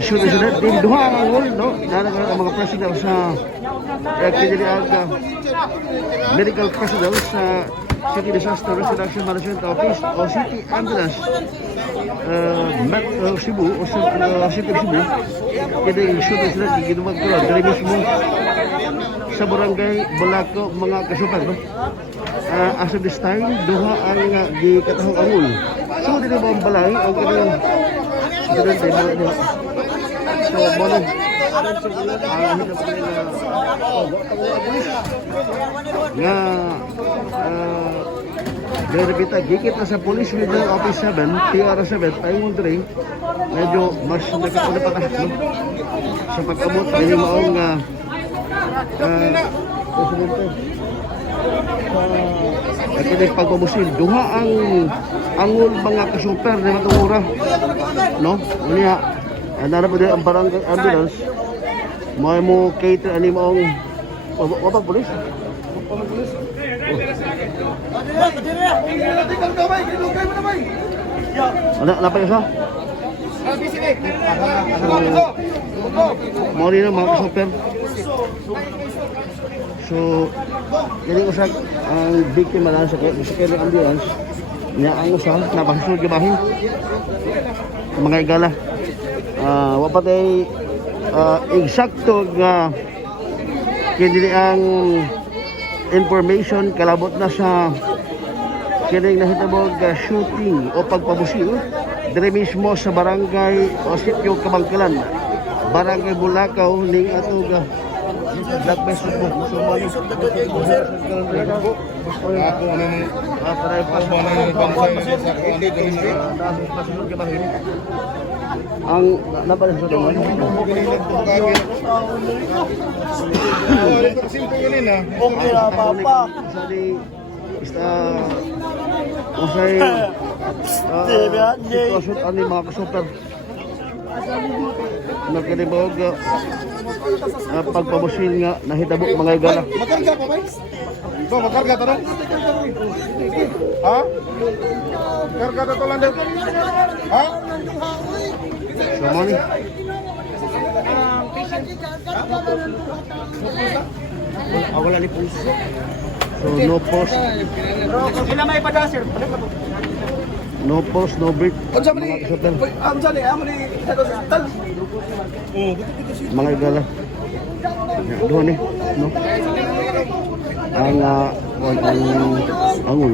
sunod-sunod din duha ang angol, no? Narang ang mga personnel sa kini ang medical personnel sa City Disaster Risk Reduction Management Office o City Ambulance Metro Cebu o City of Cebu. Kini sunod-sunod din ginumag ko diri mismo sa barangay Bulaco mga kasupan, no? As of this time, duha ang gikatahong angol. So, dito ba ang balay? Ang kanyang estudyante mo. So, bono. Ang hita pa nga verifita, gigit na sa Police Regional Office 7, PR7, Taiwan 3, medyo mas nagkakulipatas, no? Sa pag-abot, hindi maong presidente. At kini pagbabusil duha ang angol mga kasuper na matungura, no? Unya nara po ang barangay ambulance mo cater ani mo ang wapag pulis. Ana pa isa? Mo rin ang mga kasuper. So, kini usag ang biktima lang sa kini ambulance niya ang usa napasunod gibahin mga igala. Wa pa tay eksakto nga kini ang information kalabot na sa kini nahitabog shooting o pagpabusil dire mismo sa barangay o sitio Kabangkalan, barangay Bulacau ning atog Black Best po. Ang napalas sa doon. Usay sitwasyon ani mga kasuper nagkinibog pagpabusil nga nahitabo mga igala. Makarga pa ba? Ba makarga ta dong? Ha? Karga ta to lang daw. Ha? So money. Wala ni pulis. So no post. Kailan may pada sir? No post, no break. Unsa man ni? Unsa ni? Amo ni hospital. Mga igala. Doon no? Ang angol.